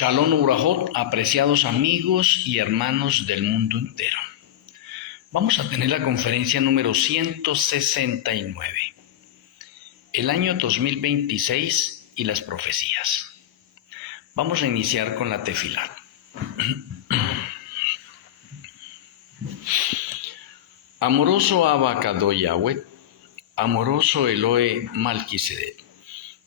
Shalom Urajot, apreciados amigos y hermanos del mundo entero. Vamos a tener la conferencia número 169, el año 2026 y las profecías. Vamos a iniciar con la tefilá. Amoroso Abacado Yahweh, amoroso Elohe Malquisedec,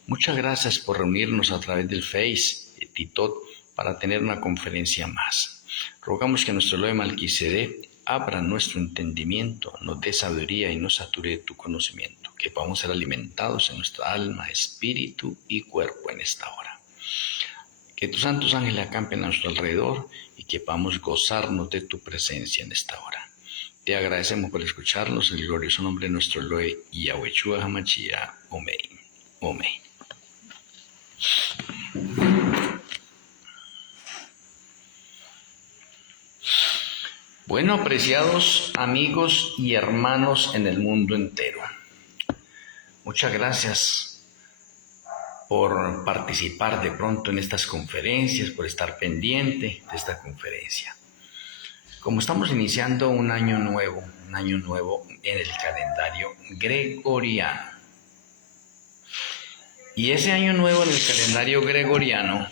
muchas gracias por reunirnos a través del Face Titot para tener una conferencia más. Rogamos que nuestro Elohe Malquisedec abra nuestro entendimiento, nos dé sabiduría y nos sature de tu conocimiento, que podamos ser alimentados en nuestra alma, espíritu y cuerpo en esta hora. Que tus santos ángeles acampen a nuestro alrededor y que podamos gozarnos de tu presencia en esta hora. Te agradecemos por escucharnos en el glorioso nombre de nuestro Elohe Yahweh Hamashiach. Amén. Amén. Bueno, apreciados amigos y hermanos en el mundo entero, muchas gracias por participar de pronto en estas conferencias, por estar pendiente de esta conferencia. Como estamos iniciando un año nuevo en el calendario gregoriano, y ese año nuevo en el calendario gregoriano,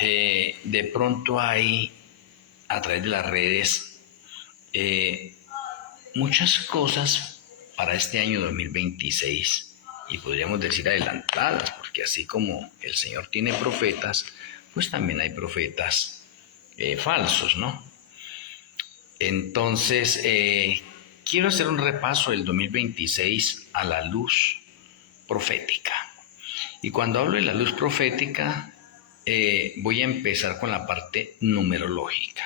de pronto hay a través de las redes muchas cosas para este año 2026 y podríamos decir adelantadas, porque así como el Señor tiene profetas, pues también hay profetas falsos, ¿no? Entonces quiero hacer un repaso del 2026 a la luz profética, y cuando hablo de la luz profética voy a empezar con la parte numerológica.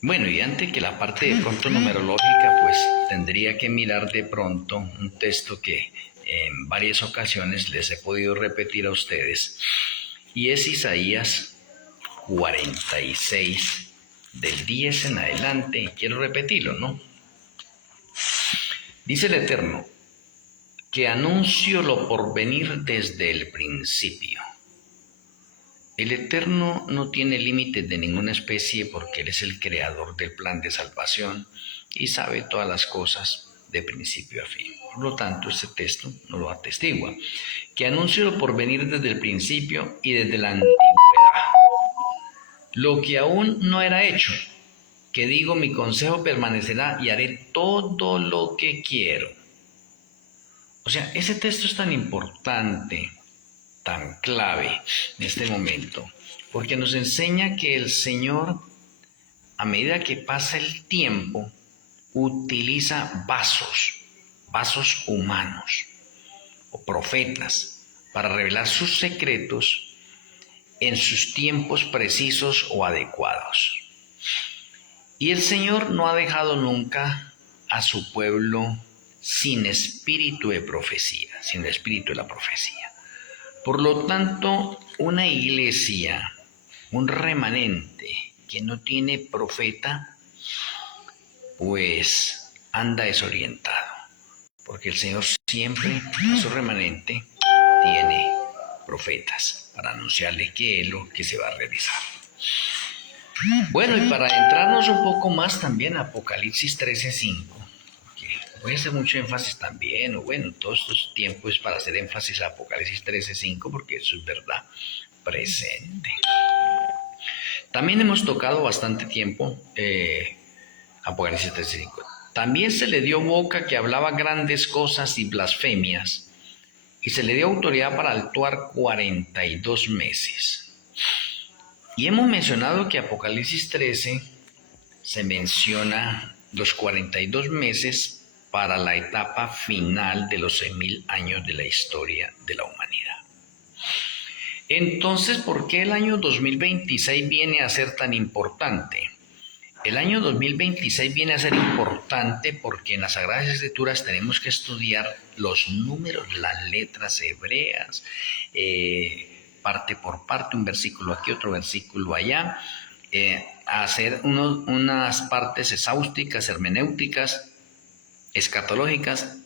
Bueno, y antes que la parte de pronto numerológica, pues tendría que mirar de pronto un texto que en varias ocasiones les he podido repetir a ustedes, y es Isaías 46, del 10 en adelante. Quiero repetirlo, ¿no? Dice el Eterno, que anuncio lo por venir desde el principio. El Eterno no tiene límites de ninguna especie porque Él es el creador del plan de salvación y sabe todas las cosas de principio a fin. Por lo tanto, este texto nos lo atestigua. Que anuncio lo por venir desde el principio y desde la antigüedad. Lo que aún no era hecho, que digo, mi consejo permanecerá y haré todo lo que quiero. O sea, ese texto es tan importante, tan clave en este momento, porque nos enseña que el Señor, a medida que pasa el tiempo, utiliza vasos humanos o profetas para revelar sus secretos en sus tiempos precisos o adecuados. Y el Señor no ha dejado nunca a su pueblo sin espíritu de profecía, sin el espíritu de la profecía. Por lo tanto, una iglesia, un remanente que no tiene profeta, pues anda desorientado, porque el Señor siempre a su remanente tiene profetas para anunciarle qué es lo que se va a realizar. Bueno, y para adentrarnos un poco más también, Apocalipsis 13:5, voy a hacer mucho énfasis también, o bueno, todos estos tiempos para hacer énfasis a Apocalipsis 13:5, porque eso es verdad presente. También hemos tocado bastante tiempo Apocalipsis 13:5. También se le dio boca que hablaba grandes cosas y blasfemias, y se le dio autoridad para actuar 42 meses. Y hemos mencionado que Apocalipsis 13 se menciona los 42 meses para la etapa final de los 6.000 años de la historia de la humanidad. Entonces, ¿por qué el año 2026 viene a ser tan importante? El año 2026 viene a ser importante porque en las Sagradas Escrituras tenemos que estudiar los números, las letras hebreas, parte por parte, un versículo aquí, otro versículo allá, hacer unas partes exhaustivas, hermenéuticas, escatológicas,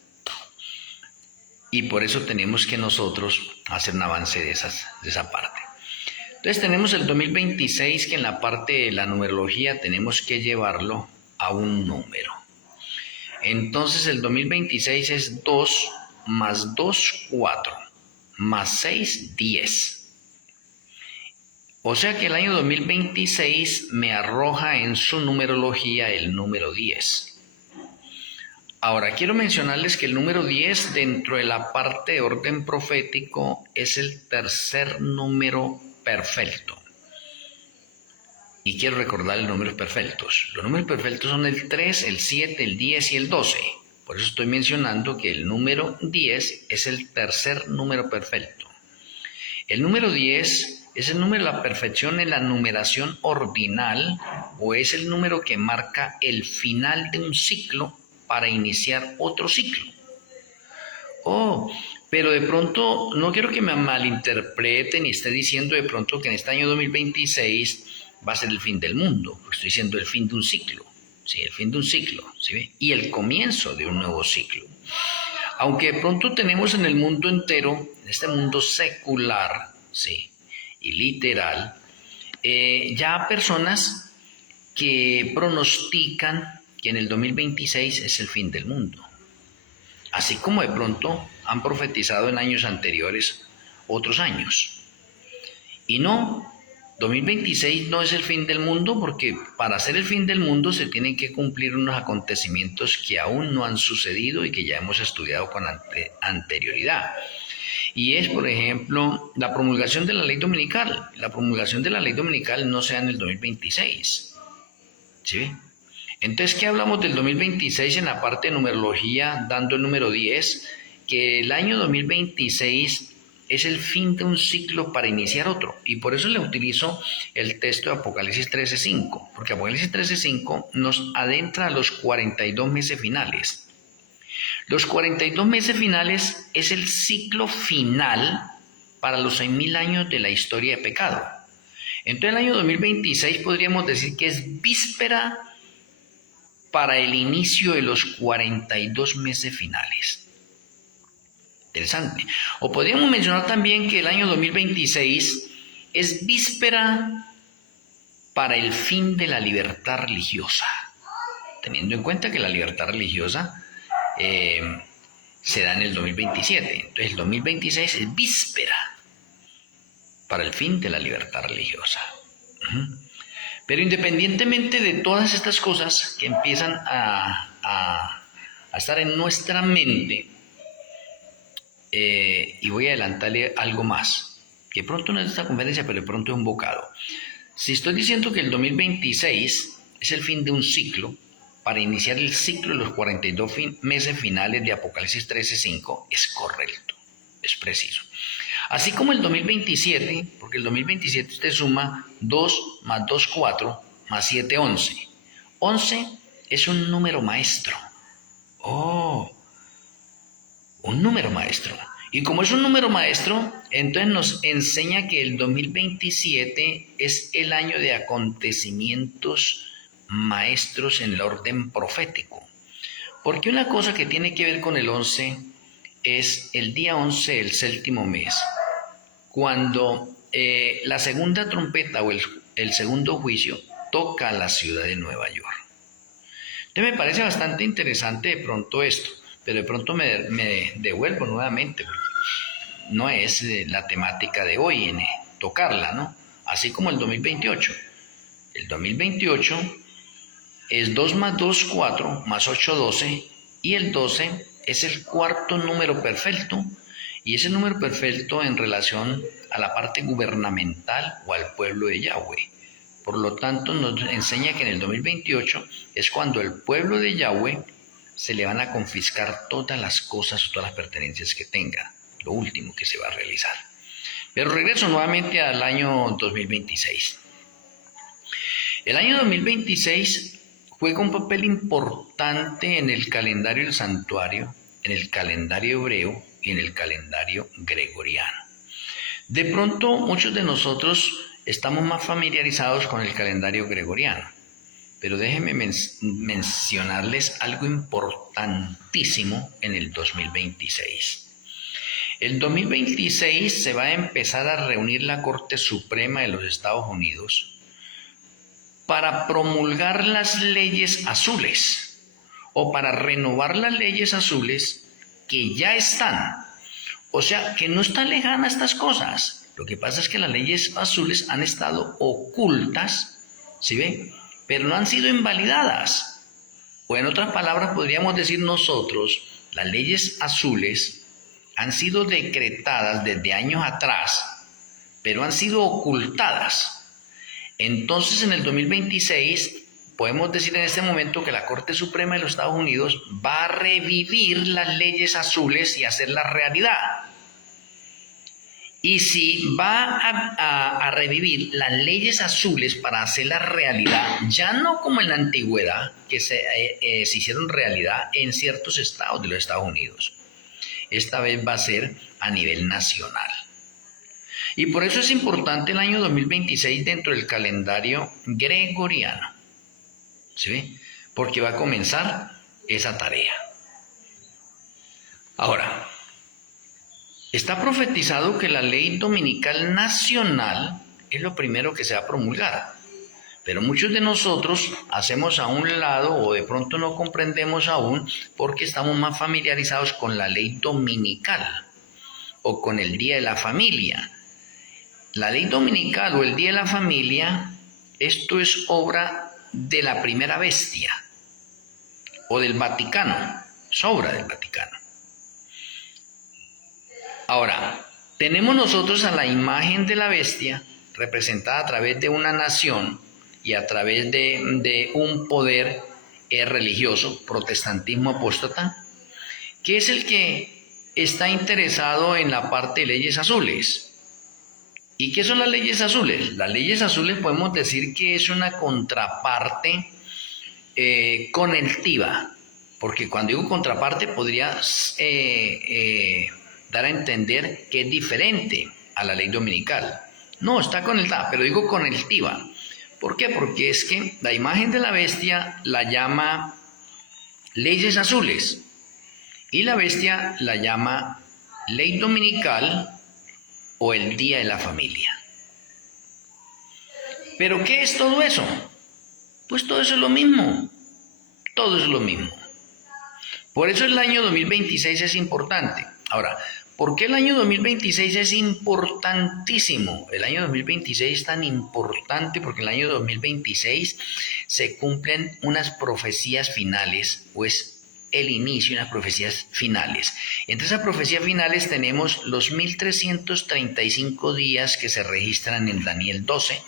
y por eso tenemos que nosotros hacer un avance de esa parte. Entonces tenemos el 2026 que en la parte de la numerología tenemos que llevarlo a un número. Entonces el 2026 es 2 más 2, 4, más 6, 10. O sea que el año 2026 me arroja en su numerología el número 10. Ahora, quiero mencionarles que el número 10 dentro de la parte de orden profético es el tercer número perfecto. Y quiero recordar los números perfectos. Los números perfectos son el 3, el 7, el 10 y el 12. Por eso estoy mencionando que el número 10 es el tercer número perfecto. El número 10 es el número de la perfección en la numeración ordinal o es el número que marca el final de un ciclo para iniciar otro ciclo. Pero de pronto no quiero que me malinterpreten y esté diciendo de pronto que en este año 2026 va a ser el fin del mundo. Estoy diciendo el fin de un ciclo, ¿sí? El fin de un ciclo, ¿sí? Y el comienzo de un nuevo ciclo. Aunque de pronto tenemos en el mundo entero, en este mundo secular, ¿sí? Y literal, ya personas que pronostican que en el 2026 es el fin del mundo. Así como de pronto han profetizado en años anteriores otros años. Y no, 2026 no es el fin del mundo porque para ser el fin del mundo se tienen que cumplir unos acontecimientos que aún no han sucedido y que ya hemos estudiado con anterioridad. Y es, por ejemplo, la promulgación de la ley dominical. La promulgación de la ley dominical no se da en el 2026. ¿Sí? Entonces, ¿qué hablamos del 2026 en la parte de numerología, dando el número 10? Que el año 2026 es el fin de un ciclo para iniciar otro. Y por eso le utilizo el texto de Apocalipsis 13:5, porque Apocalipsis 13:5 nos adentra a los 42 meses finales. Los 42 meses finales es el ciclo final para los 6.000 años de la historia de pecado. Entonces, el año 2026 podríamos decir que es víspera para el inicio de los 42 meses finales. Interesante. O podríamos mencionar también que el año 2026 es víspera para el fin de la libertad religiosa, teniendo en cuenta que la libertad religiosa se da en el 2027. Entonces el 2026 es víspera para el fin de la libertad religiosa. Pero independientemente de todas estas cosas que empiezan a estar en nuestra mente, y voy a adelantarle algo más, que pronto no es esta conferencia, pero de pronto es un bocado. Si estoy diciendo que el 2026 es el fin de un ciclo, para iniciar el ciclo de los 42 meses finales de Apocalipsis 13:5, es correcto, es preciso. Así como el 2027, porque el 2027 usted suma 2 más 2, 4, más 7, 11. 11 es un número maestro. Un número maestro. Y como es un número maestro, entonces nos enseña que el 2027 es el año de acontecimientos maestros en el orden profético. Porque una cosa que tiene que ver con el 11 es el día 11 del séptimo mes, cuando la segunda trompeta o el segundo juicio toca a la ciudad de Nueva York. Entonces me parece bastante interesante de pronto esto, pero de pronto me devuelvo nuevamente, porque no es la temática de hoy en tocarla, ¿no? Así como el 2028. El 2028 es 2 más 2, 4, más 8, 12, y el 12 es el cuarto número perfecto, y ese número perfecto en relación a la parte gubernamental o al pueblo de Yahweh. Por lo tanto, nos enseña que en el 2028 es cuando el pueblo de Yahweh se le van a confiscar todas las cosas, todas las pertenencias que tenga, lo último que se va a realizar. Pero regreso nuevamente al año 2026. El año 2026 juega un papel importante en el calendario del santuario, en el calendario hebreo y en el calendario gregoriano. De pronto, muchos de nosotros estamos más familiarizados con el calendario gregoriano, pero déjenme mencionarles algo importantísimo en el 2026. El 2026 se va a empezar a reunir la Corte Suprema de los Estados Unidos para promulgar las leyes azules o para renovar las leyes azules que ya están. O sea, que no están lejanas estas cosas. Lo que pasa es que las leyes azules han estado ocultas, ¿sí ve? Pero no han sido invalidadas. O en otras palabras podríamos decir nosotros, las leyes azules han sido decretadas desde años atrás, pero han sido ocultadas. Entonces, en el 2026, podemos decir en este momento que la Corte Suprema de los Estados Unidos va a revivir las leyes azules y hacerlas realidad. Y si va a revivir las leyes azules para hacerlas realidad, ya no como en la antigüedad, que se hicieron realidad en ciertos estados de los Estados Unidos. Esta vez va a ser a nivel nacional. Y por eso es importante el año 2026 dentro del calendario gregoriano. ¿Sí? Porque va a comenzar esa tarea. Ahora, está profetizado que la ley dominical nacional es lo primero que se va a promulgar. Pero muchos de nosotros hacemos a un lado o de pronto no comprendemos aún porque estamos más familiarizados con la ley dominical o con el Día de la Familia. La ley dominical o el Día de la Familia, esto es obra de la primera bestia o del Vaticano, es obra del Vaticano. Ahora, tenemos nosotros a la imagen de la bestia representada a través de una nación y a través de un poder religioso, protestantismo apóstata, que es el que está interesado en la parte de leyes azules. ¿Y qué son las leyes azules? Las leyes azules podemos decir que es una contraparte conectiva, porque cuando digo contraparte podría dar a entender que es diferente a la ley dominical. No, está conectada, pero digo conectiva. ¿Por qué? Porque es que la imagen de la bestia la llama leyes azules y la bestia la llama ley dominical o el Día de la Familia. ¿Pero qué es todo eso? Pues todo eso es lo mismo. Todo es lo mismo. Por eso el año 2026 es importante. Ahora, ¿por qué el año 2026 es importantísimo? El año 2026 es tan importante porque el año 2026 se cumplen unas profecías finales, pues el inicio de unas profecías finales. Entre esas profecías finales tenemos los 1335 días que se registran en Daniel 12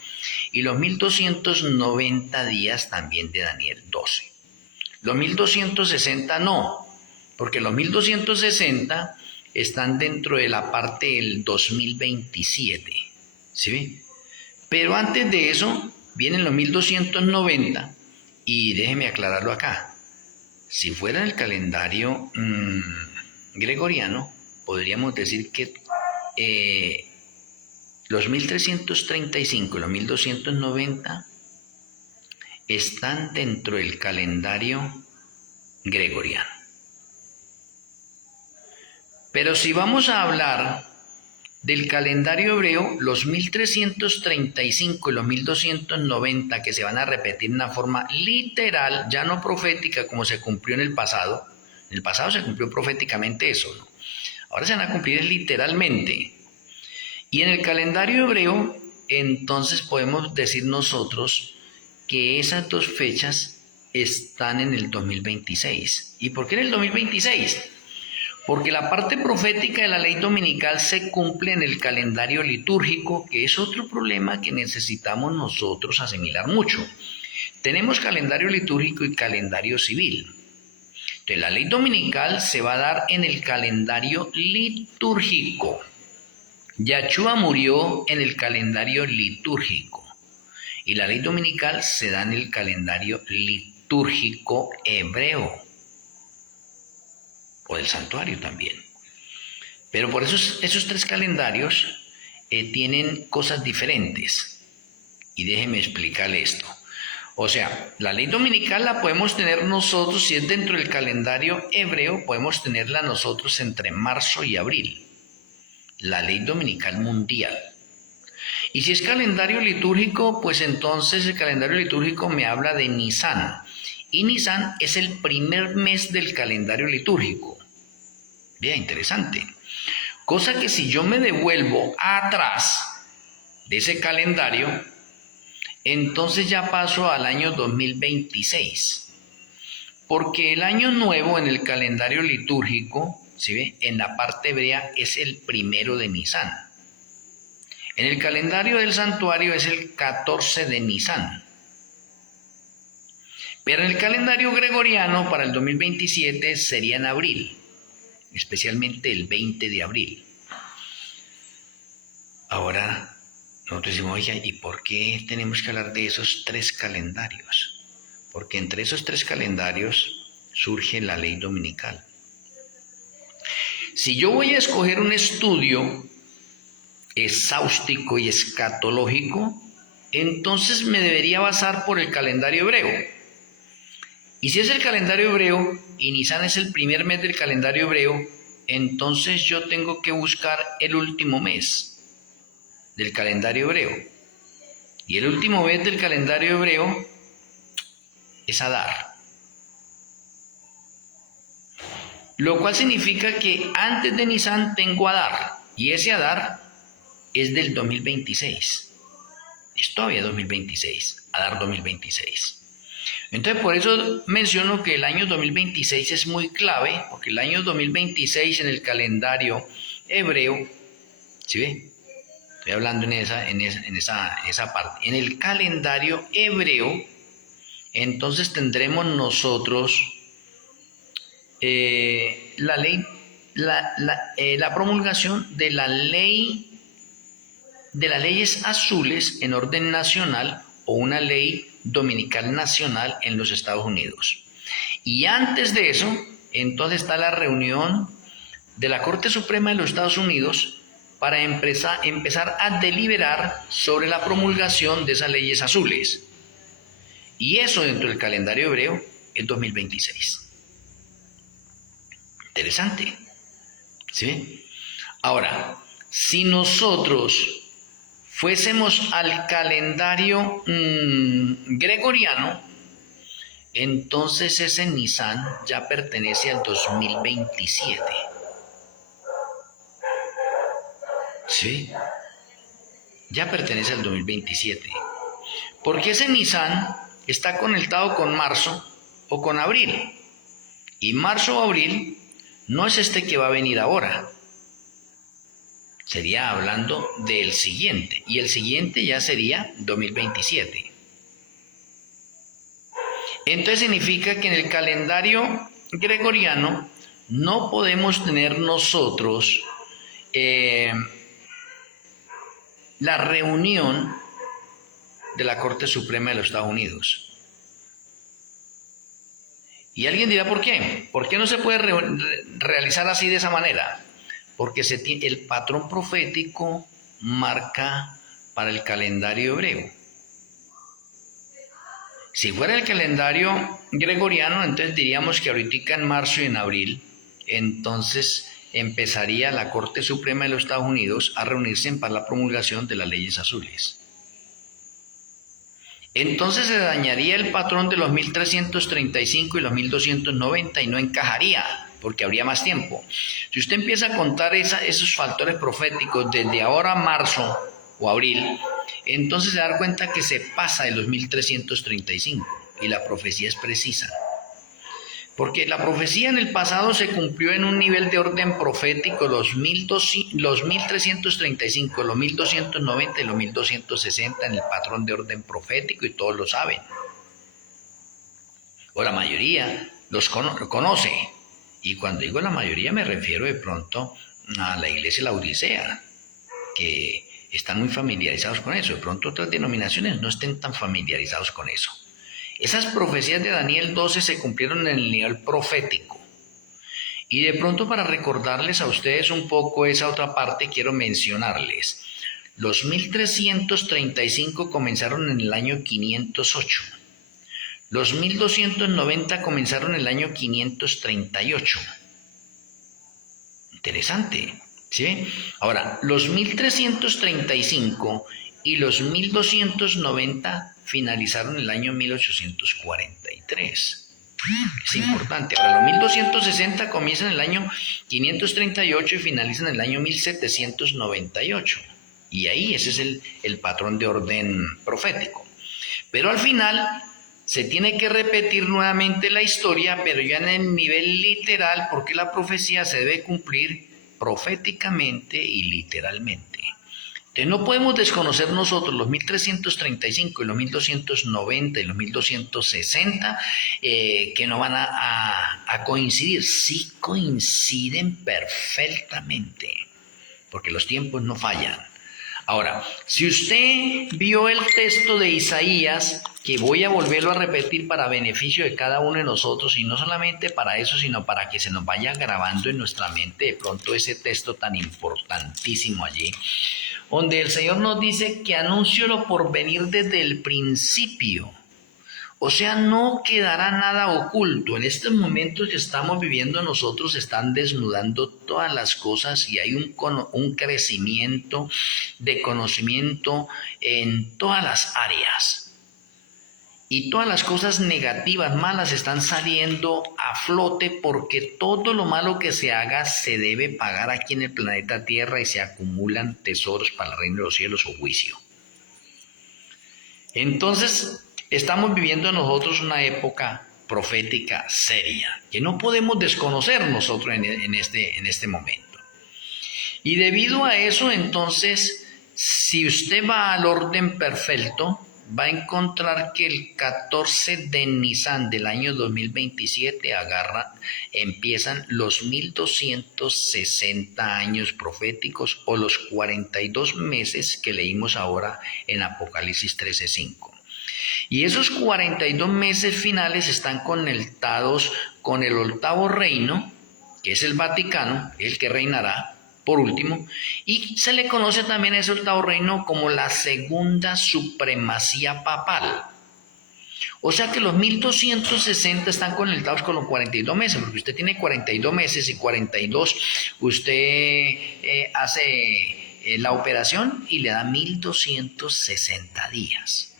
y los 1290 días también de Daniel 12. Los 1260 no, porque los 1260 están dentro de la parte del 2027, ¿sí? Pero antes de eso vienen los 1290 y déjeme aclararlo acá. Si fuera el calendario gregoriano, podríamos decir que los 1335 y los 1290 están dentro del calendario gregoriano. Pero si vamos a hablar del calendario hebreo, los 1335 y los 1290 que se van a repetir de una forma literal, ya no profética como se cumplió en el pasado. En el pasado se cumplió proféticamente eso, ¿no? Ahora se van a cumplir literalmente. Y en el calendario hebreo, entonces podemos decir nosotros que esas dos fechas están en el 2026. ¿Y por qué en el 2026? Porque la parte profética de la ley dominical se cumple en el calendario litúrgico, que es otro problema que necesitamos nosotros asimilar mucho. Tenemos calendario litúrgico y calendario civil. Entonces, la ley dominical se va a dar en el calendario litúrgico. Yahshua murió en el calendario litúrgico y la ley dominical se da en el calendario litúrgico hebreo. O del santuario también. Pero por eso esos tres calendarios tienen cosas diferentes. Y déjeme explicarle esto. O sea, la ley dominical la podemos tener nosotros, si es dentro del calendario hebreo, podemos tenerla nosotros entre marzo y abril. la ley dominical mundial. Y si es calendario litúrgico, pues entonces el calendario litúrgico me habla de Nisan. Y Nisan es el primer mes del calendario litúrgico. Bien, interesante. Cosa que si yo me devuelvo atrás de ese calendario, entonces ya paso al año 2026. Porque el año nuevo en el calendario litúrgico, ¿sí ve?, en la parte hebrea es el 1 de Nisan. En el calendario del santuario es el 14 de Nisan. Pero en el calendario gregoriano para el 2027 sería en abril, especialmente el 20 de abril. Ahora, nosotros decimos, oiga, ¿y por qué tenemos que hablar de esos 3 calendarios? Porque entre esos 3 calendarios surge la ley dominical. Si yo voy a escoger un estudio exhaustivo y escatológico, entonces me debería basar por el calendario hebreo. Y si es el calendario hebreo y Nisan es el primer mes del calendario hebreo, entonces yo tengo que buscar el último mes del calendario hebreo. Y el último mes del calendario hebreo es Adar. Lo cual significa que antes de Nisan tengo Adar. Y ese Adar es del 2026. Es todavía 2026. Adar 2026. Entonces por eso menciono que el año 2026 es muy clave, porque el año 2026 en el calendario hebreo, ¿sí ve? Estoy hablando en esa parte. En el calendario hebreo, entonces tendremos nosotros la promulgación de la ley, de las leyes azules en orden nacional o una ley dominical nacional en los Estados Unidos. Y antes de eso, entonces está la reunión de la Corte Suprema de los Estados Unidos para empezar a deliberar sobre la promulgación de esas leyes azules. Y eso dentro del calendario hebreo es 2026. Interesante. ¿Sí? Ahora, si nosotros fuésemos al calendario gregoriano, entonces ese Nisan ya pertenece al 2027. ¿Sí? Ya pertenece al 2027. Porque ese Nisan está conectado con marzo o con abril. Y marzo o abril no es este que va a venir ahora. Sería hablando del siguiente. Y el siguiente ya sería 2027. Entonces significa que en el calendario gregoriano no podemos tener nosotros la reunión de la Corte Suprema de los Estados Unidos. Y alguien dirá, ¿por qué? ¿Por qué no se puede realizar así de esa manera? Porque el patrón profético marca para el calendario hebreo. Si fuera el calendario gregoriano, entonces diríamos que ahorita en marzo y en abril, entonces empezaría la Corte Suprema de los Estados Unidos a reunirse para la promulgación de las leyes azules. Entonces se dañaría el patrón de los 1335 y los 1290 y no encajaría, porque habría más tiempo. Si usted empieza a contar esos factores proféticos desde ahora a marzo o abril, entonces se da cuenta que se pasa de los 1335 y la profecía es precisa. Porque la profecía en el pasado se cumplió en un nivel de orden profético, los 1335, los 1290 y los 1260 en el patrón de orden profético, y todos lo saben. O la mayoría lo conoce. Y cuando digo la mayoría me refiero de pronto a la iglesia de la Odisea, que están muy familiarizados con eso. De pronto otras denominaciones no estén tan familiarizados con eso. Esas profecías de Daniel 12 se cumplieron en el nivel profético. Y de pronto, para recordarles a ustedes un poco esa otra parte, quiero mencionarles. Los 1335 comenzaron en el año 508. Los 1290 comenzaron en el año 538. Interesante, ¿Sí? Ahora, los 1335 y los 1290 finalizaron el año 1843. Es importante. Ahora, los 1260 comienzan en el año 538 y finalizan en el año 1798. Y ahí ese es el patrón de orden profético. Pero al final se tiene que repetir nuevamente la historia, pero ya en el nivel literal, porque la profecía se debe cumplir proféticamente y literalmente. Entonces no podemos desconocer nosotros los 1335 y los 1290 y los 1260 que no van a coincidir. Sí coinciden perfectamente, porque los tiempos no fallan. Ahora, si usted vio el texto de Isaías, que voy a volverlo a repetir para beneficio de cada uno de nosotros, y no solamente para eso, sino para que se nos vaya grabando en nuestra mente de pronto ese texto tan importantísimo allí, donde el Señor nos dice que anuncio lo por venir desde el principio. O sea, no quedará nada oculto. En estos momentos que estamos viviendo nosotros están desnudando todas las cosas y hay un crecimiento de conocimiento en todas las áreas. Y todas las cosas negativas, malas, están saliendo a flote porque todo lo malo que se haga se debe pagar aquí en el planeta Tierra y se acumulan tesoros para el reino de los cielos o juicio. Entonces, estamos viviendo nosotros una época profética seria, que no podemos desconocer nosotros en este momento. Y debido a eso, entonces, si usted va al orden perfecto, va a encontrar que el 14 de Nisan del año 2027 empiezan los 1260 años proféticos o los 42 meses que leímos ahora en Apocalipsis 13:5. Y esos 42 meses finales están conectados con el octavo reino, que es el Vaticano, el que reinará por último, y se le conoce también a ese octavo reino como la segunda supremacía papal. O sea que los 1260 están conectados con los 42 meses, porque usted tiene 42 meses y 42, usted hace la operación y le da 1260 días.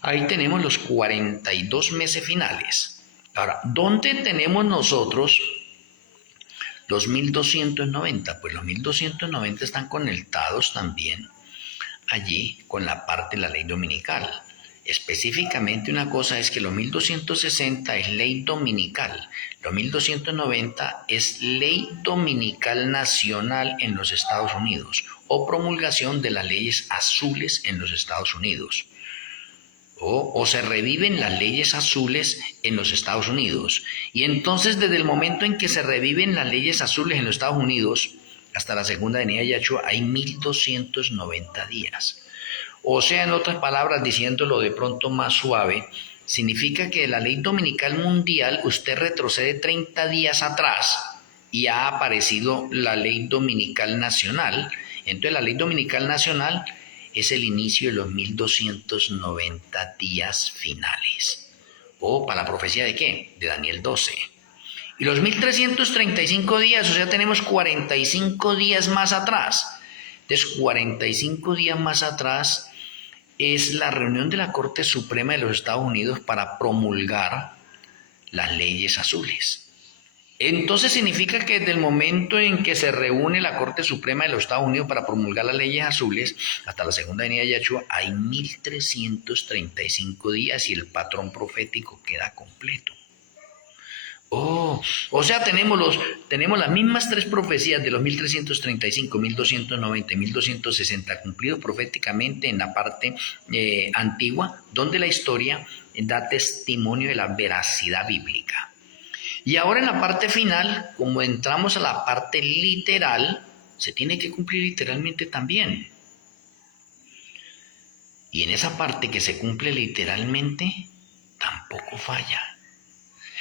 Ahí tenemos los 42 meses finales. Ahora, ¿dónde tenemos nosotros los 1290? Pues los 1290 están conectados también allí con la parte de la ley dominical. Específicamente una cosa es que los 1260 es ley dominical, los 1290 es ley dominical nacional en los Estados Unidos o promulgación de las leyes azules en los Estados Unidos. O se reviven las leyes azules en los Estados Unidos. Y entonces desde el momento en que se reviven las leyes azules en los Estados Unidos hasta la segunda venida de Yahshua hay 1290 días. O sea, en otras palabras, diciéndolo de pronto más suave, significa que la ley dominical mundial usted retrocede 30 días atrás y ha aparecido la ley dominical nacional. Entonces la ley dominical nacional es el inicio de los 1290 días finales. ¿O para la profecía de qué? De Daniel 12. Y los 1335 días, o sea, tenemos 45 días más atrás. Entonces, 45 días más atrás es la reunión de la Corte Suprema de los Estados Unidos para promulgar las leyes azules. Entonces significa que desde el momento en que se reúne la Corte Suprema de los Estados Unidos para promulgar las leyes azules hasta la segunda venida de Yahshua hay 1335 días y el patrón profético queda completo. O sea, tenemos las mismas tres profecías de los 1335, 1290 y 1260 cumplidos proféticamente en la parte antigua, donde la historia da testimonio de la veracidad bíblica. Y ahora en la parte final, como entramos a la parte literal, se tiene que cumplir literalmente también. Y en esa parte que se cumple literalmente, tampoco falla.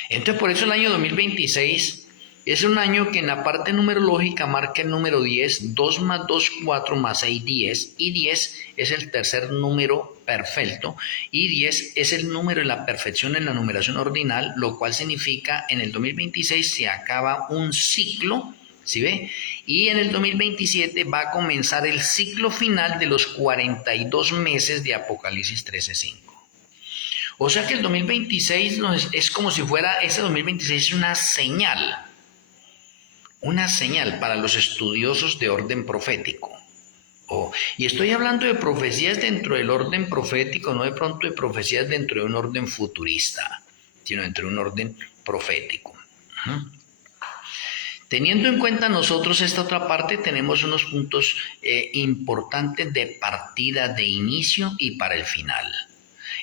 Entonces por eso el año 2026 es un año que en la parte numerológica marca el número 10, 2 más 2, 4 más 6, 10, y 10 es el tercer número perfecto, y 10 es el número de la perfección en la numeración ordinal, lo cual significa en el 2026 se acaba un ciclo ¿Sí ve? Y en el 2027 va a comenzar el ciclo final de los 42 meses de Apocalipsis 13:5. O sea que el 2026 es como si fuera, ese 2026 es una señal para los estudiosos de orden profético. Y estoy hablando de profecías dentro del orden profético, no de pronto de profecías dentro de un orden futurista, sino dentro de un orden profético. Teniendo en cuenta nosotros esta otra parte, tenemos unos puntos importantes de partida, de inicio y para el final.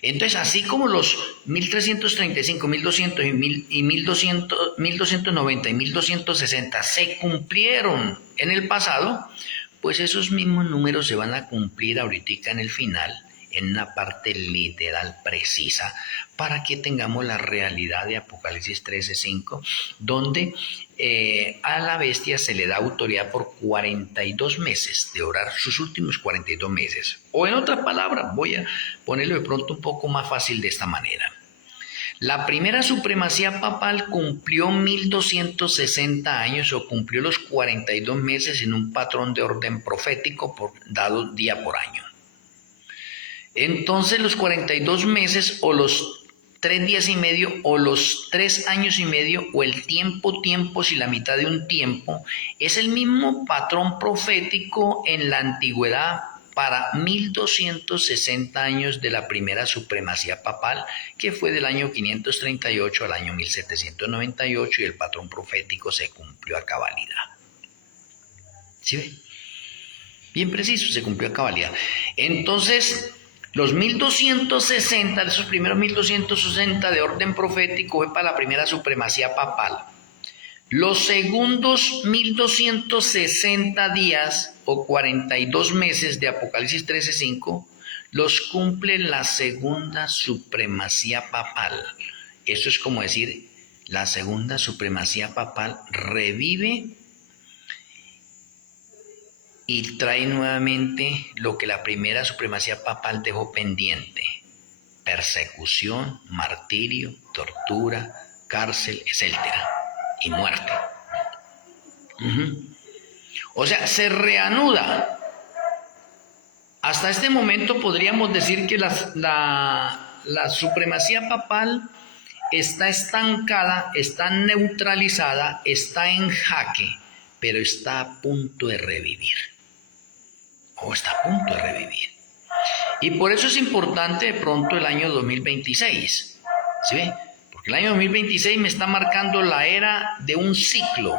Entonces, así como los 1335, 1200 y 1200, 1290 y 1260 se cumplieron en el pasado, pues esos mismos números se van a cumplir ahorita en el final, en una parte literal precisa, para que tengamos la realidad de Apocalipsis 13:5, donde a la bestia se le da autoridad por 42 meses de orar sus últimos 42 meses. O en otras palabras, voy a ponerlo de pronto un poco más fácil de esta manera. La primera supremacía papal cumplió 1260 años o cumplió los 42 meses en un patrón de orden profético dado día por año. Entonces los 42 meses o los 3 días y medio o los 3 años y medio o el tiempo, si la mitad de un tiempo, es el mismo patrón profético en la antigüedad para 1260 años de la primera supremacía papal, que fue del año 538 al año 1798, y el patrón profético se cumplió a cabalidad. ¿Sí ve? Bien preciso, se cumplió a cabalidad. Entonces, los 1260, esos primeros 1260 de orden profético fue para la primera supremacía papal. Los segundos 1260 días o 42 meses de Apocalipsis 13:5 los cumple la segunda supremacía papal. Eso es como decir, la segunda supremacía papal revive y trae nuevamente lo que la primera supremacía papal dejó pendiente: persecución, martirio, tortura, cárcel, etc. y muerte. O sea, se reanuda. Hasta este momento podríamos decir que la supremacía papal está estancada, está neutralizada, está en jaque, pero está a punto de revivir. Está a punto de revivir. Y por eso es importante de pronto el año 2026. ¿Sí ve? Porque el año 2026 me está marcando la era de un ciclo.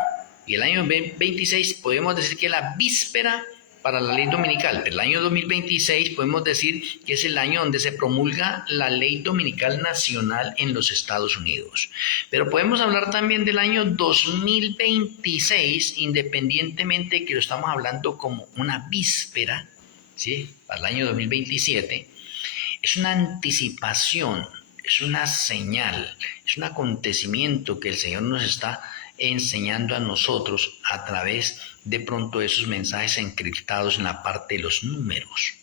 Y el año 2026 podemos decir que es la víspera para la ley dominical. Pero el año 2026 podemos decir que es el año donde se promulga la ley dominical nacional en los Estados Unidos. Pero podemos hablar también del año 2026, independientemente de que lo estamos hablando como una víspera, ¿sí? Para el año 2027, es una anticipación, es una señal, es un acontecimiento que el Señor nos está enseñando a nosotros a través de pronto de esos mensajes encriptados en la parte de los números,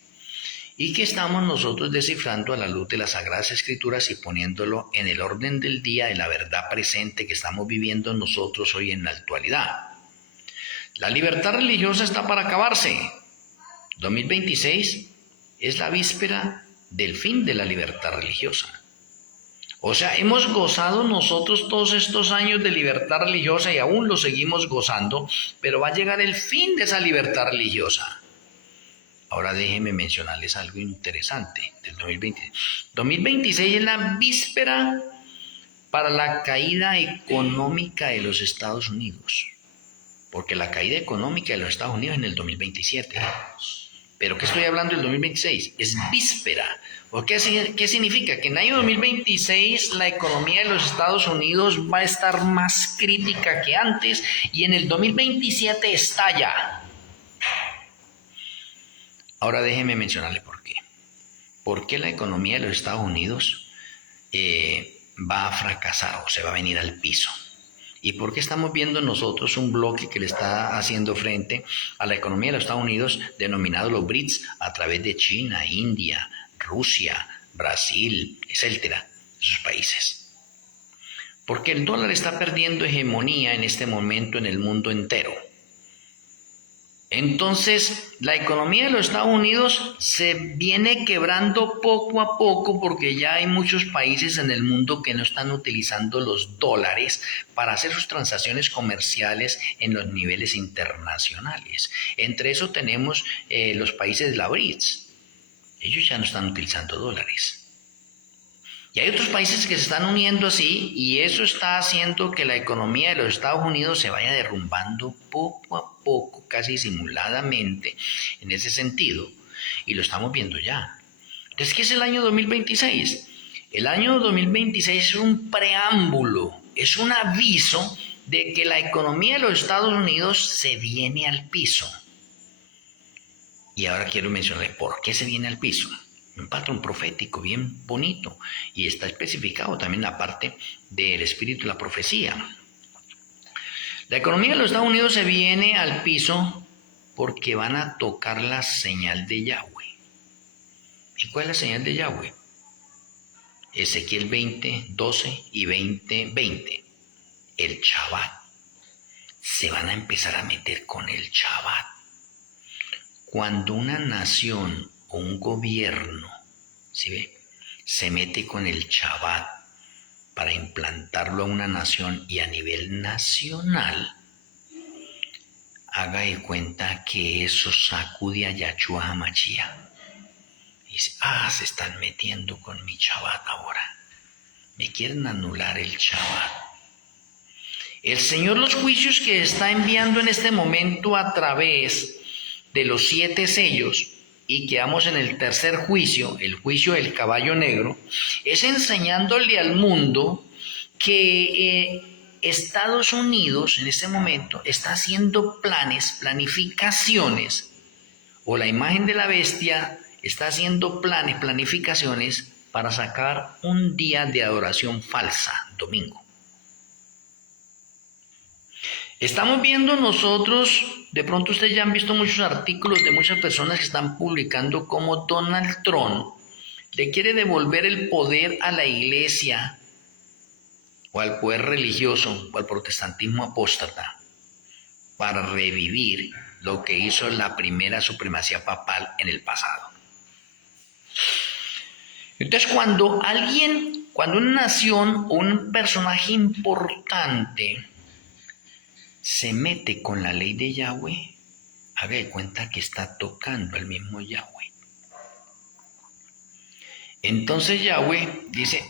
y que estamos nosotros descifrando a la luz de las Sagradas Escrituras y poniéndolo en el orden del día de la verdad presente que estamos viviendo nosotros hoy en la actualidad. La libertad religiosa está para acabarse. 2026 es la víspera del fin de la libertad religiosa. O sea, hemos gozado nosotros todos estos años de libertad religiosa y aún lo seguimos gozando, pero va a llegar el fin de esa libertad religiosa. Ahora déjenme mencionarles algo interesante del 2020. 2026 es la víspera para la caída económica de los Estados Unidos, porque la caída económica de los Estados Unidos es en el 2027. ¿Pero qué estoy hablando del 2026? Es víspera. ¿Qué significa? Que en el año 2026 la economía de los Estados Unidos va a estar más crítica que antes y en el 2027 estalla. Ahora déjeme mencionarle por qué. ¿Por qué la economía de los Estados Unidos va a fracasar o se va a venir al piso? ¿Y por qué estamos viendo nosotros un bloque que le está haciendo frente a la economía de los Estados Unidos, denominado los BRICS, a través de China, India, Rusia, Brasil, etcétera, esos países? Porque el dólar está perdiendo hegemonía en este momento en el mundo entero. Entonces, la economía de los Estados Unidos se viene quebrando poco a poco porque ya hay muchos países en el mundo que no están utilizando los dólares para hacer sus transacciones comerciales en los niveles internacionales. Entre eso tenemos los países de la BRICS. Ellos ya no están utilizando dólares. Y hay otros países que se están uniendo así y eso está haciendo que la economía de los Estados Unidos se vaya derrumbando poco a poco, casi disimuladamente en ese sentido. Y lo estamos viendo ya. Entonces, ¿qué es el año 2026? El año 2026 es un preámbulo, es un aviso de que la economía de los Estados Unidos se viene al piso. Y ahora quiero mencionar por qué se viene al piso. Un patrón profético bien bonito y está especificado también en la parte del espíritu de la profecía. La economía de los Estados Unidos se viene al piso porque van a tocar la señal de Yahweh. ¿Y cuál es la señal de Yahweh? Ezequiel 20, 12 y 20, 20. El Shabbat. Se van a empezar a meter con el Shabbat. Cuando una nación o un gobierno, ¿sí ve?, se mete con el Shabbat para implantarlo a una nación y a nivel nacional, haga de cuenta que eso sacude a Yahshua HaMashiach. Y dice, se están metiendo con mi Shabbat ahora. Me quieren anular el Shabbat. El Señor los juicios que está enviando en este momento a través de los 7 sellos, y quedamos en el tercer juicio, el juicio del caballo negro, es enseñándole al mundo que Estados Unidos en este momento está haciendo planificaciones, o la imagen de la bestia está haciendo planificaciones para sacar un día de adoración falsa, domingo. Estamos viendo nosotros, de pronto ustedes ya han visto muchos artículos de muchas personas que están publicando cómo Donald Trump le quiere devolver el poder a la iglesia o al poder religioso o al protestantismo apóstata para revivir lo que hizo la primera supremacía papal en el pasado. Entonces cuando una nación o un personaje importante se mete con la ley de Yahweh, haga de cuenta que está tocando al mismo Yahweh. Entonces Yahweh dice,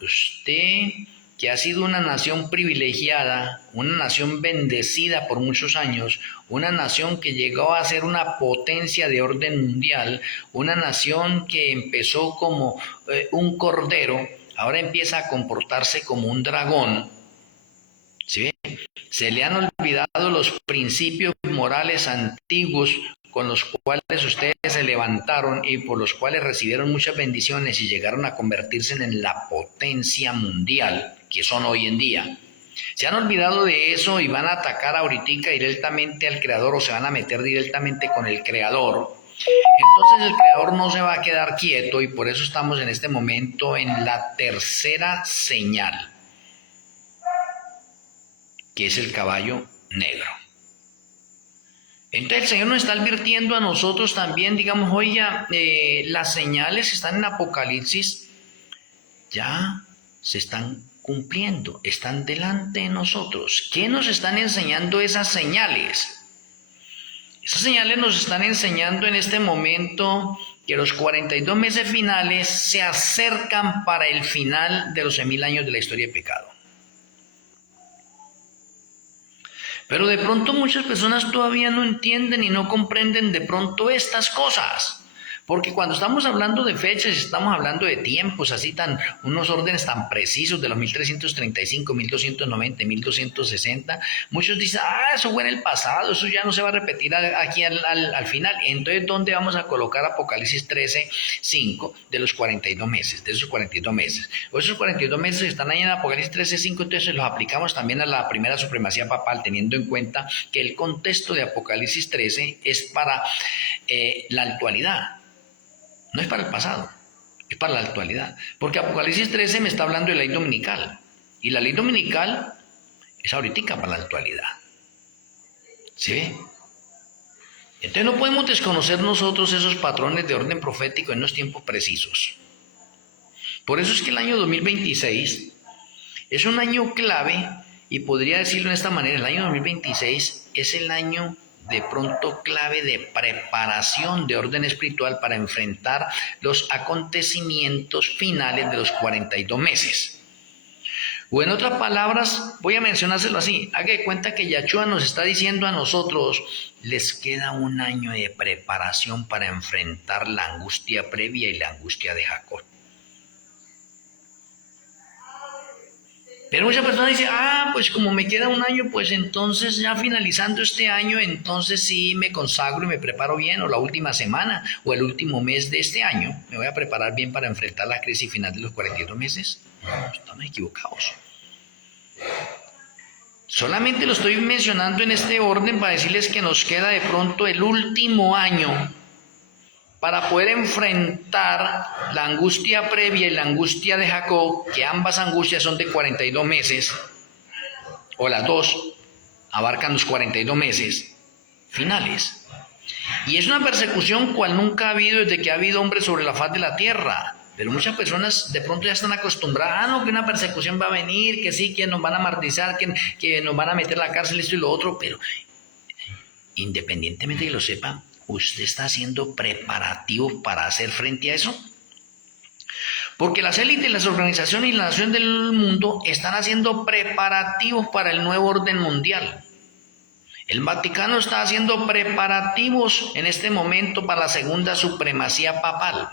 usted que ha sido una nación privilegiada, una nación bendecida por muchos años, una nación que llegó a ser una potencia de orden mundial, una nación que empezó como un cordero, ahora empieza a comportarse como un dragón. ¿Sí? Se le han olvidado los principios morales antiguos con los cuales ustedes se levantaron y por los cuales recibieron muchas bendiciones y llegaron a convertirse en la potencia mundial que son hoy en día. Se han olvidado de eso y van a atacar ahorita directamente al Creador o se van a meter directamente con el Creador. Entonces el Creador no se va a quedar quieto y por eso estamos en este momento en la tercera señal, que es el caballo negro. Entonces el Señor nos está advirtiendo a nosotros también, digamos, las señales que están en Apocalipsis ya se están cumpliendo, están delante de nosotros. ¿Qué nos están enseñando esas señales? Esas señales nos están enseñando en este momento que los 42 meses finales se acercan para el final de los 1000 años de la historia de pecado. Pero de pronto muchas personas todavía no entienden y no comprenden de pronto estas cosas. Porque cuando estamos hablando de fechas, estamos hablando de tiempos, unos órdenes tan precisos de los 1335, 1290, 1260, muchos dicen, eso fue en el pasado, eso ya no se va a repetir aquí al final. Entonces, ¿dónde vamos a colocar Apocalipsis 13, 5 de los 42 meses, de esos 42 meses? O esos 42 meses que están ahí en Apocalipsis 13, 5, entonces los aplicamos también a la primera supremacía papal, teniendo en cuenta que el contexto de Apocalipsis 13 es para la actualidad. No es para el pasado, es para la actualidad. Porque Apocalipsis 13 me está hablando de la ley dominical. Y la ley dominical es ahorita para la actualidad. ¿Sí? Entonces no podemos desconocer nosotros esos patrones de orden profético en los tiempos precisos. Por eso es que el año 2026 es un año clave, y podría decirlo de esta manera: el año 2026 es el año de pronto clave de preparación de orden espiritual para enfrentar los acontecimientos finales de los 42 meses. O en otras palabras, voy a mencionárselo así: haga de cuenta que Yahshua nos está diciendo a nosotros, les queda un año de preparación para enfrentar la angustia previa y la angustia de Jacob. Pero muchas personas dicen, pues como me queda un año, pues entonces ya finalizando este año, entonces sí me consagro y me preparo bien, o la última semana, o el último mes de este año, me voy a preparar bien para enfrentar la crisis final de los 42 meses. No, estamos equivocados. Solamente lo estoy mencionando en este orden para decirles que nos queda de pronto el último año para poder enfrentar la angustia previa y la angustia de Jacob, que ambas angustias son de 42 meses, o las dos abarcan los 42 meses finales. Y es una persecución cual nunca ha habido desde que ha habido hombres sobre la faz de la tierra. Pero muchas personas de pronto ya están acostumbradas, no, que una persecución va a venir, que sí, que nos van a martirizar, que nos van a meter a la cárcel, esto y lo otro. Pero independientemente de que lo sepa, ¿usted está haciendo preparativos para hacer frente a eso? Porque las élites, las organizaciones y la nación del mundo están haciendo preparativos para el nuevo orden mundial. El Vaticano está haciendo preparativos en este momento para la segunda supremacía papal.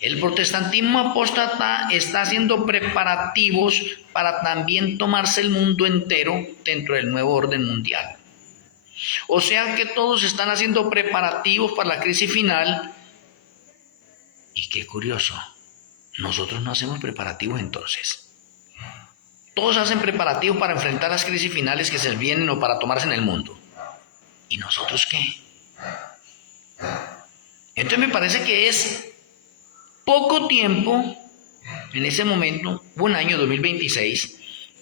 El protestantismo apóstata está haciendo preparativos para también tomarse el mundo entero dentro del nuevo orden mundial. O sea que todos están haciendo preparativos para la crisis final. Y qué curioso, nosotros no hacemos preparativos entonces. Todos hacen preparativos para enfrentar las crisis finales que se vienen o para tomarse en el mundo. ¿Y nosotros qué? Entonces me parece que es poco tiempo, en ese momento, un año 2026,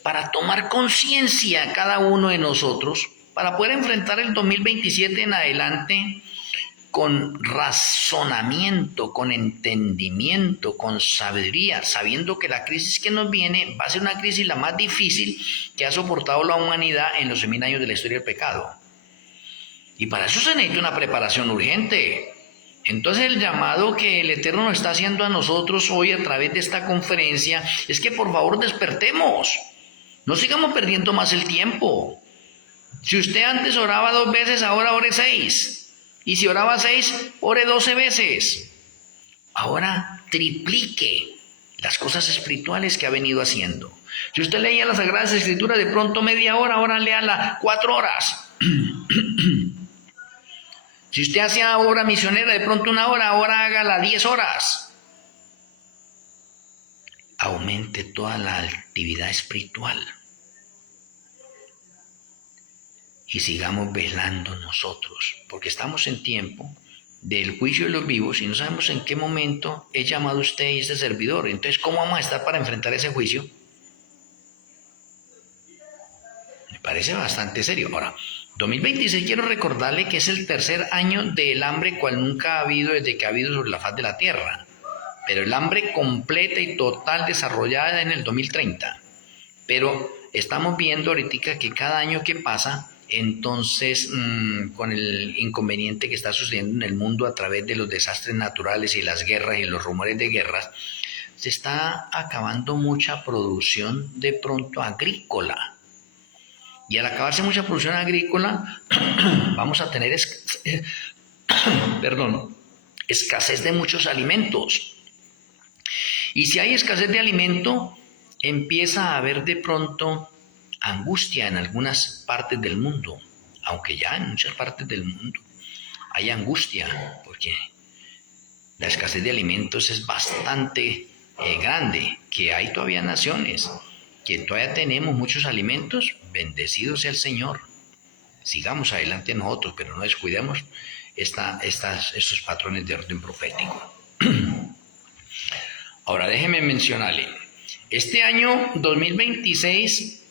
para tomar conciencia cada uno de nosotros, para poder enfrentar el 2027 en adelante con razonamiento, con entendimiento, con sabiduría, sabiendo que la crisis que nos viene va a ser una crisis la más difícil que ha soportado la humanidad en los 1000 años de la historia del pecado. Y para eso se necesita una preparación urgente. Entonces el llamado que el Eterno nos está haciendo a nosotros hoy a través de esta conferencia es que por favor despertemos, no sigamos perdiendo más el tiempo. Si usted antes oraba 2 veces, ahora ore 6. Y si oraba 6, ore 12 veces. Ahora triplique las cosas espirituales que ha venido haciendo. Si usted leía las Sagradas Escrituras de pronto media hora, ahora léala 4 horas. Si usted hacía obra misionera de pronto 1 hora, ahora hágala 10 horas. Aumente toda la actividad espiritual. Y sigamos velando nosotros, porque estamos en tiempo del juicio de los vivos y no sabemos en qué momento es llamado usted y este servidor. Entonces, ¿cómo vamos a estar para enfrentar ese juicio? Me parece bastante serio. Ahora, 2026 quiero recordarle que es el tercer año del hambre cual nunca ha habido desde que ha habido sobre la faz de la tierra. Pero el hambre completa y total desarrollada en el 2030. Pero estamos viendo ahorita que cada año que pasa, entonces con el inconveniente que está sucediendo en el mundo a través de los desastres naturales y las guerras y los rumores de guerras, se está acabando mucha producción de pronto agrícola. Y al acabarse mucha producción agrícola, vamos a tener escasez de muchos alimentos. Y si hay escasez de alimento, empieza a haber de pronto angustia en algunas partes del mundo, aunque ya en muchas partes del mundo hay angustia, porque la escasez de alimentos es bastante grande, que hay todavía naciones, que todavía tenemos muchos alimentos. Bendecido sea el Señor. Sigamos adelante nosotros, pero no descuidemos estos patrones de orden profético. Ahora déjeme mencionarle, este año 2026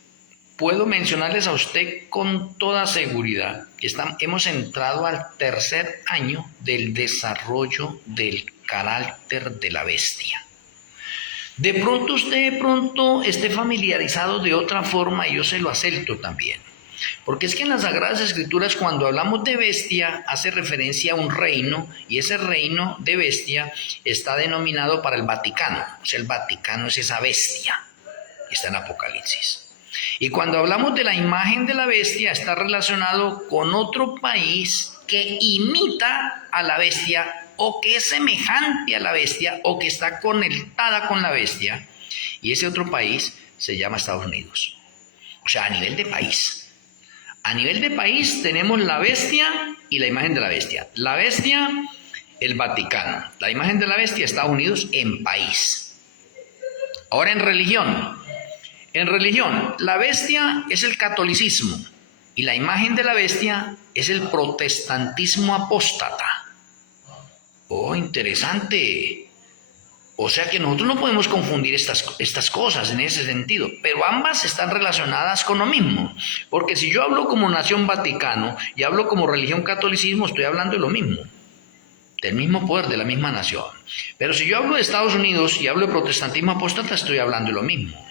puedo mencionarles a usted con toda seguridad que hemos entrado al tercer año del desarrollo del carácter de la bestia. De pronto usted esté familiarizado de otra forma y yo se lo acepto también. Porque es que en las Sagradas Escrituras cuando hablamos de bestia hace referencia a un reino y ese reino de bestia está denominado para el Vaticano. O sea, el Vaticano es esa bestia. Está en Apocalipsis. Y cuando hablamos de la imagen de la bestia está relacionado con otro país que imita a la bestia o que es semejante a la bestia o que está conectada con la bestia. Y ese otro país se llama Estados Unidos. O sea, a nivel de país. A nivel de país tenemos la bestia y la imagen de la bestia. La bestia, el Vaticano. La imagen de la bestia, Estados Unidos en país. Ahora en religión. En religión, la bestia es el catolicismo y la imagen de la bestia es el protestantismo apóstata. Oh, interesante. O sea que nosotros no podemos confundir estas cosas en ese sentido, pero ambas están relacionadas con lo mismo. Porque si yo hablo como nación Vaticano y hablo como religión catolicismo, estoy hablando de lo mismo, del mismo poder, de la misma nación. Pero si yo hablo de Estados Unidos y hablo de protestantismo apóstata, estoy hablando de lo mismo.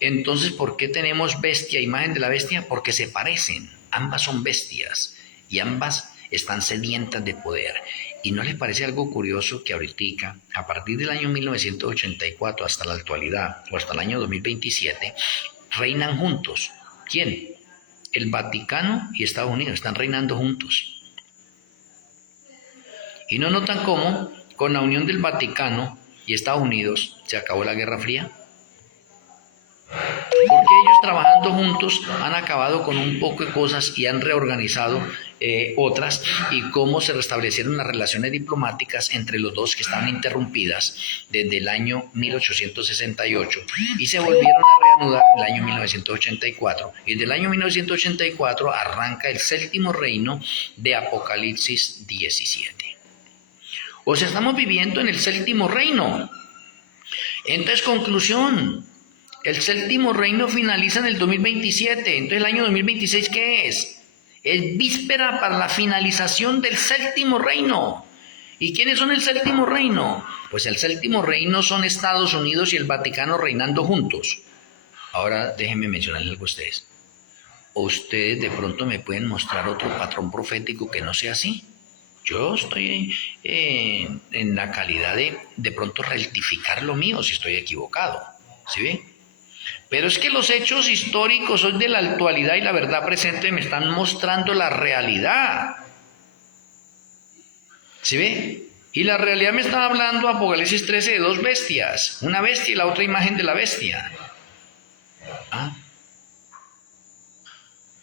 Entonces, ¿por qué tenemos bestia, imagen de la bestia? Porque se parecen, ambas son bestias y ambas están sedientas de poder. ¿Y no les parece algo curioso que ahorita, a partir del año 1984 hasta la actualidad, o hasta el año 2027, reinan juntos? ¿Quién? El Vaticano y Estados Unidos están reinando juntos. ¿Y no notan cómo con la unión del Vaticano y Estados Unidos se acabó la Guerra Fría? Porque ellos trabajando juntos han acabado con un poco de cosas y han reorganizado otras, y cómo se restablecieron las relaciones diplomáticas entre los dos que estaban interrumpidas desde el año 1868 y se volvieron a reanudar en el año 1984. Y desde el año 1984 arranca el séptimo reino de Apocalipsis 17. O sea, estamos viviendo en el séptimo reino. Entonces, conclusión. El séptimo reino finaliza en el 2027. Entonces, ¿el año 2026 qué es? Es víspera para la finalización del séptimo reino. ¿Y quiénes son el séptimo reino? Pues el séptimo reino son Estados Unidos y el Vaticano reinando juntos. Ahora déjenme mencionarles algo a ustedes. ¿O ustedes de pronto me pueden mostrar otro patrón profético que no sea así? Yo estoy en la calidad de pronto rectificar lo mío si estoy equivocado. ¿Sí ven? Pero es que los hechos históricos hoy de la actualidad y la verdad presente me están mostrando la realidad. ¿Sí ve? Y la realidad me está hablando Apocalipsis 13 de dos bestias, una bestia y la otra imagen de la bestia.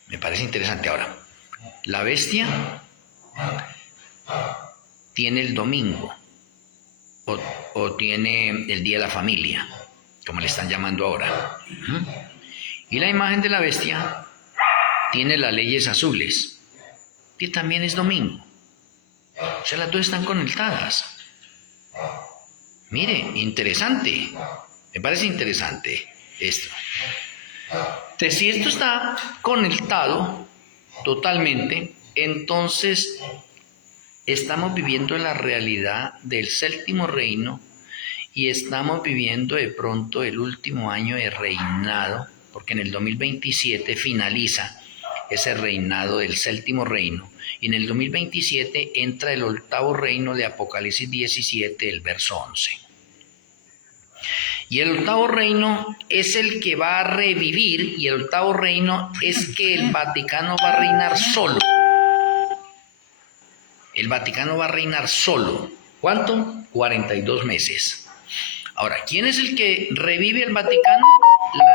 Me parece interesante. Ahora, la bestia tiene el domingo o tiene el día de la familia, como le están llamando ahora. Y la imagen de la bestia tiene las leyes azules, que también es domingo. O sea, las dos están conectadas. Mire, interesante. Me parece interesante esto. Entonces, si esto está conectado totalmente, entonces estamos viviendo la realidad del séptimo reino y estamos viviendo de pronto el último año de reinado, porque en el 2027 finaliza ese reinado del séptimo reino, y en el 2027 entra el octavo reino de Apocalipsis 17, el verso 11. Y el octavo reino es el que va a revivir, y el octavo reino es que el Vaticano va a reinar solo. El Vaticano va a reinar solo. ¿Cuánto? 42 meses. Ahora, ¿quién es el que revive el Vaticano?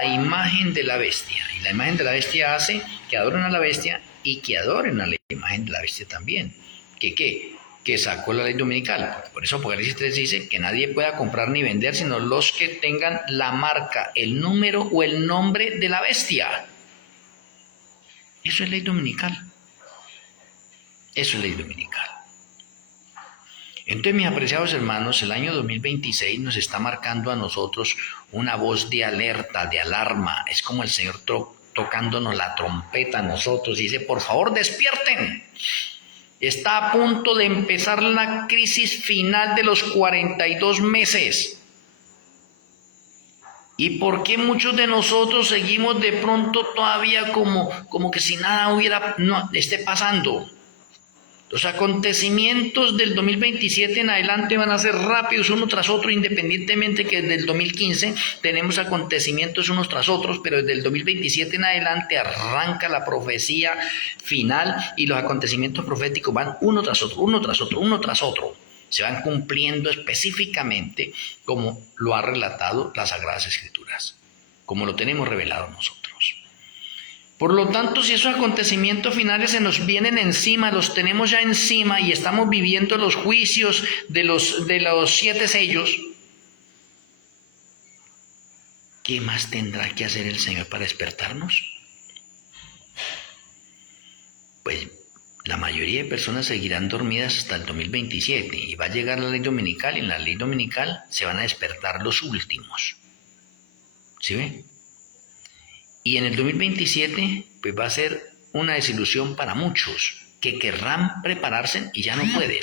La imagen de la bestia. Y la imagen de la bestia hace que adoren a la bestia y que adoren a la imagen de la bestia también. Que sacó la ley dominical. Por eso Apocalipsis 3 dice que nadie pueda comprar ni vender, sino los que tengan la marca, el número o el nombre de la bestia. Eso es ley dominical. Eso es ley dominical. Entonces, mis apreciados hermanos, el año 2026 nos está marcando a nosotros una voz de alerta, de alarma. Es como el señor tocándonos la trompeta a nosotros y dice, por favor despierten. Está a punto de empezar la crisis final de los 42 meses. ¿Y por qué muchos de nosotros seguimos de pronto todavía como que si nada esté pasando? Los acontecimientos del 2027 en adelante van a ser rápidos uno tras otro, independientemente que desde el 2015 tenemos acontecimientos unos tras otros, pero desde el 2027 en adelante arranca la profecía final y los acontecimientos proféticos van uno tras otro, uno tras otro, uno tras otro. Se van cumpliendo específicamente como lo ha relatado las Sagradas Escrituras, como lo tenemos revelado nosotros. Por lo tanto, si esos acontecimientos finales se nos vienen encima, los tenemos ya encima y estamos viviendo los juicios de los 7 sellos, ¿qué más tendrá que hacer el Señor para despertarnos? Pues la mayoría de personas seguirán dormidas hasta el 2027 y va a llegar la ley dominical y en la ley dominical se van a despertar los últimos. ¿Sí ve? Y en el 2027 pues va a ser una desilusión para muchos que querrán prepararse y ya no pueden.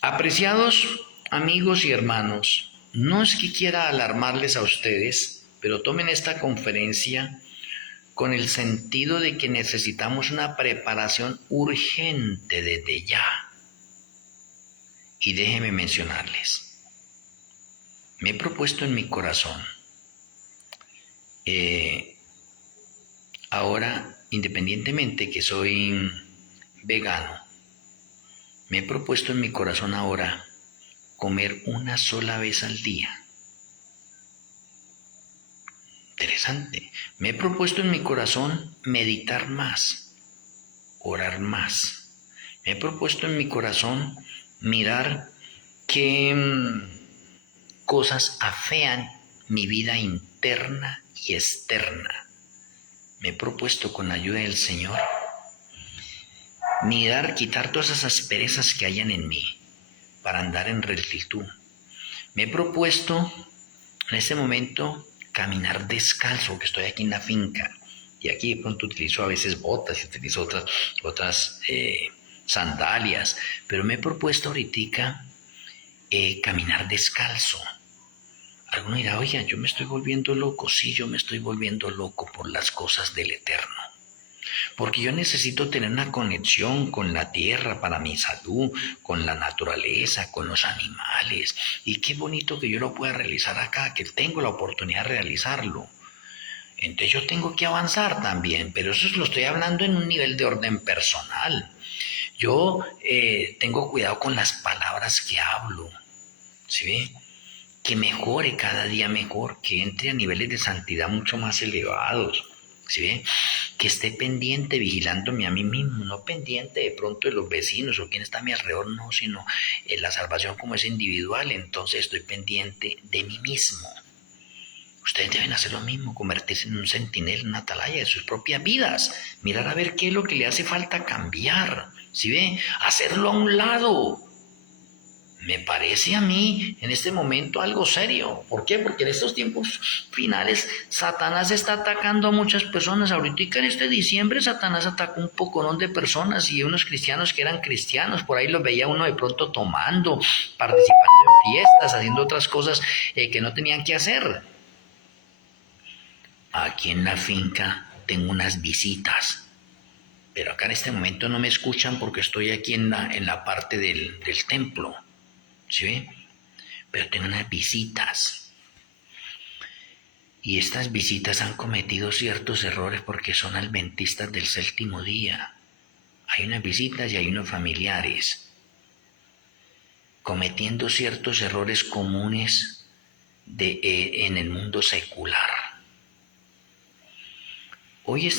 Apreciados amigos y hermanos, no es que quiera alarmarles a ustedes, pero tomen esta conferencia con el sentido de que necesitamos una preparación urgente desde ya. Y déjenme mencionarles. Me he propuesto en mi corazón, ahora, independientemente que soy vegano, me he propuesto en mi corazón ahora comer una sola vez al día. Interesante. Me he propuesto en mi corazón meditar más, orar más. Me he propuesto en mi corazón mirar qué cosas afean mi vida interna y externa. Me he propuesto con la ayuda del Señor quitar todas esas asperezas que hayan en mí para andar en rectitud. Me he propuesto en este momento caminar descalzo, que estoy aquí en la finca y aquí de pronto utilizo a veces botas y utilizo otras sandalias, pero me he propuesto ahorita caminar descalzo. Alguno dirá, oiga, yo me estoy volviendo loco. Sí, yo me estoy volviendo loco por las cosas del Eterno. Porque yo necesito tener una conexión con la tierra para mi salud, con la naturaleza, con los animales. Y qué bonito que yo lo pueda realizar acá, que tengo la oportunidad de realizarlo. Entonces yo tengo que avanzar también, pero eso lo estoy hablando en un nivel de orden personal. Yo tengo cuidado con las palabras que hablo, ¿sí ve? Que mejore cada día mejor, que entre a niveles de santidad mucho más elevados, ¿sí ve? Que esté pendiente, vigilándome a mí mismo, no pendiente de pronto de los vecinos o quién está a mi alrededor, no, sino la salvación como es individual, entonces estoy pendiente de mí mismo. Ustedes deben hacer lo mismo, convertirse en un centinela, en una atalaya de sus propias vidas, mirar a ver qué es lo que le hace falta cambiar, ¿sí ve? Hacerlo a un lado. Me parece a mí en este momento algo serio. ¿Por qué? Porque en estos tiempos finales Satanás está atacando a muchas personas. Ahorita en este diciembre Satanás atacó un poconón de personas y unos cristianos que eran cristianos. Por ahí los veía uno de pronto tomando, participando en fiestas, haciendo otras cosas que no tenían que hacer. Aquí en la finca tengo unas visitas. Pero acá en este momento no me escuchan porque estoy aquí en la parte del templo. ¿Sí ve? Pero tengo unas visitas. Y estas visitas han cometido ciertos errores porque son adventistas del séptimo día. Hay unas visitas y hay unos familiares cometiendo ciertos errores comunes en el mundo secular. Hoy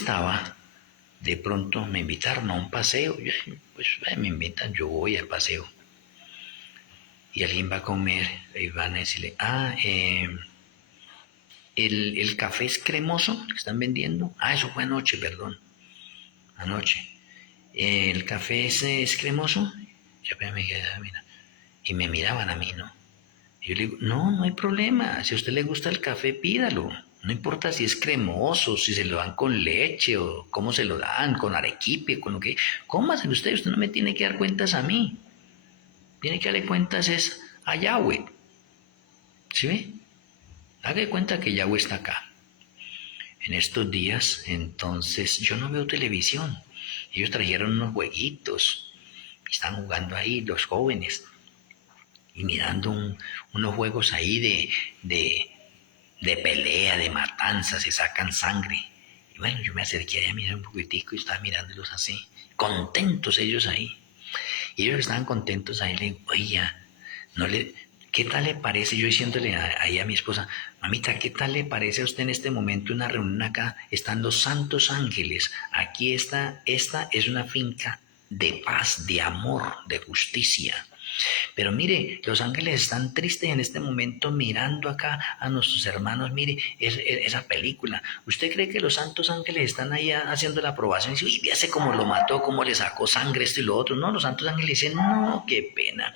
de pronto me invitaron a un paseo. Pues me invitan, yo voy al paseo. Y alguien va a comer y van a decirle, el café es cremoso que están vendiendo. Eso fue anoche, perdón. Anoche. ¿El café es cremoso? Yo me quedé, mira. Y me miraban a mí, ¿no? Y yo le digo, no, no hay problema. Si a usted le gusta el café, pídalo. No importa si es cremoso, si se lo dan con leche o cómo se lo dan, con arequipe, con lo que... Cómaselo usted, usted no me tiene que dar cuentas a mí. Tiene que darle cuentas es a Yahweh. ¿Sí ve? Haga de cuenta que Yahweh está acá. En estos días, entonces, yo no veo televisión. Ellos trajeron unos jueguitos. Están jugando ahí los jóvenes. Y mirando unos juegos ahí de pelea, de matanza, se sacan sangre. Y bueno, yo me acerqué a mirar un poquitico y estaba mirándolos así. Contentos ellos ahí. Y ellos estaban contentos ahí. Le digo, oye, no le... ¿Qué tal le parece? Yo diciéndole ahí a mi esposa, mamita, ¿qué tal le parece a usted en este momento una reunión acá? Están los santos ángeles. Aquí esta es una finca de paz, de amor, de justicia. Pero mire, los ángeles están tristes en este momento mirando acá a nuestros hermanos. Mire, esa película. ¿Usted cree que los santos ángeles están ahí haciendo la aprobación? Y dice, uy, fíjese cómo lo mató, cómo le sacó sangre, esto y lo otro. No, los santos ángeles dicen, no, qué pena.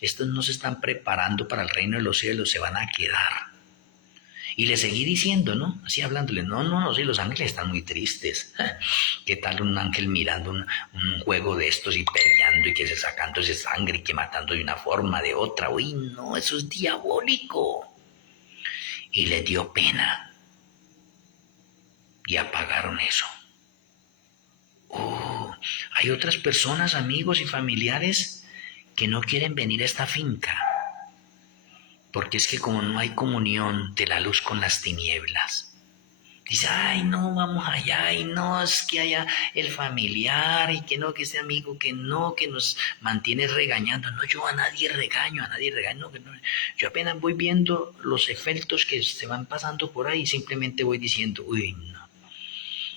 Estos no se están preparando para el reino de los cielos, se van a quedar. Y le seguí diciendo, ¿no? Así hablándole, no, sí, los ángeles están muy tristes. ¿Qué tal un ángel mirando un juego de estos y peleando y que se sacándose sangre y que matando de una forma, de otra? Uy, no, eso es diabólico. Y le dio pena. Y apagaron eso. Oh, hay otras personas, amigos y familiares, que no quieren venir a esta finca. Porque es que como no hay comunión de la luz con las tinieblas, dice, ay, no, vamos allá, y no, es que haya el familiar, y que no, que ese amigo, que no, que nos mantiene regañando. No, yo a nadie regaño, no, que no. Yo apenas voy viendo los efectos que se van pasando por ahí, simplemente voy diciendo, uy, no,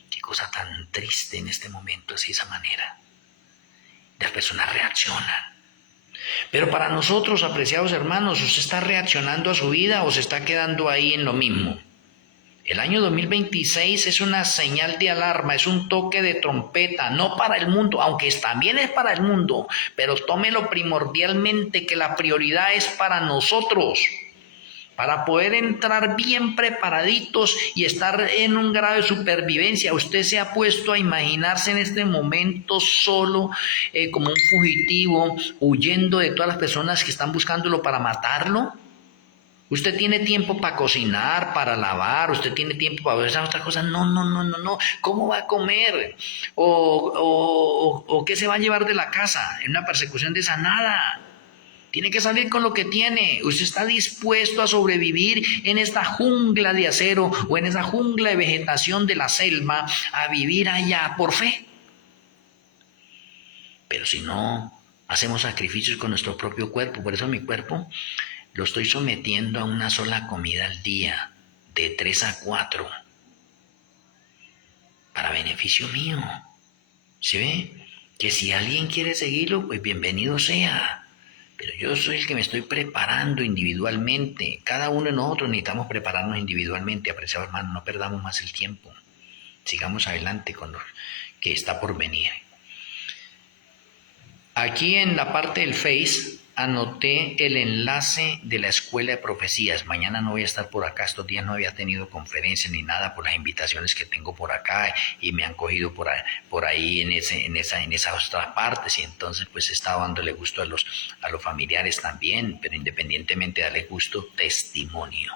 qué cosa tan triste en este momento, así de esa manera. Las personas reaccionan. Pero para nosotros, apreciados hermanos, ¿usted está reaccionando a su vida o se está quedando ahí en lo mismo? El año 2026 es una señal de alarma, es un toque de trompeta, no para el mundo, aunque también es para el mundo, pero tómelo primordialmente que la prioridad es para nosotros. Para poder entrar bien preparaditos y estar en un grado de supervivencia. ¿Usted se ha puesto a imaginarse en este momento solo, como un fugitivo, huyendo de todas las personas que están buscándolo para matarlo? Usted tiene tiempo para cocinar, para lavar, usted tiene tiempo para ver esas otras cosas. No. ¿Cómo va a comer? ¿O qué se va a llevar de la casa en una persecución de esa? Nada. Tiene que salir con lo que tiene. Usted está dispuesto a sobrevivir en esta jungla de acero o en esa jungla de vegetación de la selva, a vivir allá por fe. Pero si no hacemos sacrificios con nuestro propio cuerpo, por eso mi cuerpo lo estoy sometiendo a una sola comida al día, de 3 a 4, para beneficio mío. ¿Sí ve? Que si alguien quiere seguirlo, pues bienvenido sea. Pero yo soy el que me estoy preparando individualmente. Cada uno de nosotros necesitamos prepararnos individualmente, apreciados hermanos, no perdamos más el tiempo. Sigamos adelante con lo que está por venir. Aquí en la parte del Face anoté el enlace de la Escuela de Profecías. Mañana no voy a estar por acá, estos días no había tenido conferencia ni nada por las invitaciones que tengo por acá y me han cogido por ahí en esas otras partes, y entonces pues he estado dándole gusto a los familiares también, pero independientemente de darle gusto, testimonio.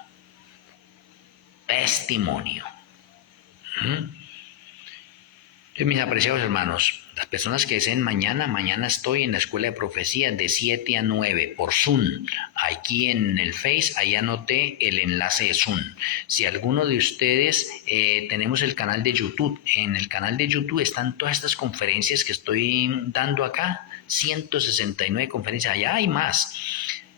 Entonces, mis apreciados hermanos, las personas que deseen mañana estoy en la Escuela de Profecía de 7 a 9 por Zoom. Aquí en el Face, ahí anoté el enlace de Zoom. Si alguno de ustedes, tenemos el canal de YouTube. En el canal de YouTube están todas estas conferencias que estoy dando acá. 169 conferencias, allá hay más.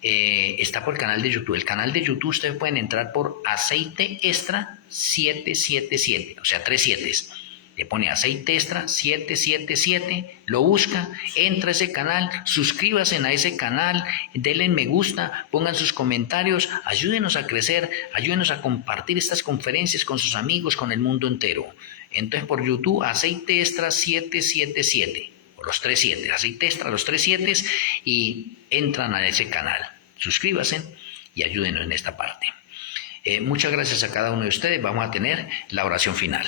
Está por el canal de YouTube. El canal de YouTube ustedes pueden entrar por Aceite Extra 777, o sea, 3 7s. Le pone Aceite Extra 777, lo busca, entra a ese canal, suscríbanse a ese canal, denle me gusta, pongan sus comentarios, ayúdenos a crecer, ayúdenos a compartir estas conferencias con sus amigos, con el mundo entero. Entonces por YouTube, Aceite Extra 777, o los 3 7, Aceite Extra, los 3 7, y entran a ese canal. Suscríbanse y ayúdenos en esta parte. Muchas gracias a cada uno de ustedes. Vamos a tener la oración final.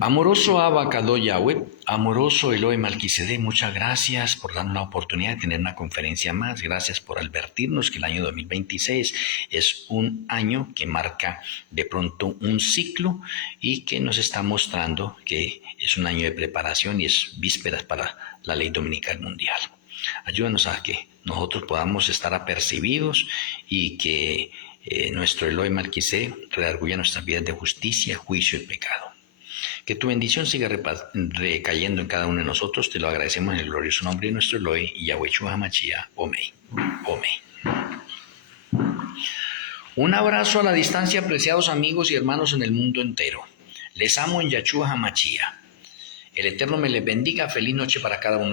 Amoroso Abba Kadosh Yahweh, amoroso Elohim Melquisedec, muchas gracias por darnos la oportunidad de tener una conferencia más. Gracias por advertirnos que el año 2026 es un año que marca de pronto un ciclo y que nos está mostrando que es un año de preparación y es vísperas para la ley dominical mundial. Ayúdanos a que nosotros podamos estar apercibidos y que nuestro Elohim Melquisedec redarguya nuestras vidas de justicia, juicio y pecado. Que tu bendición siga recayendo en cada uno de nosotros. Te lo agradecemos en el glorioso nombre de nuestro Elohim, Yahweh HaMashiach. Amén. Un abrazo a la distancia, apreciados amigos y hermanos en el mundo entero. Les amo en Yahshua HaMashiach. El Eterno me les bendiga. Feliz noche para cada uno de ustedes.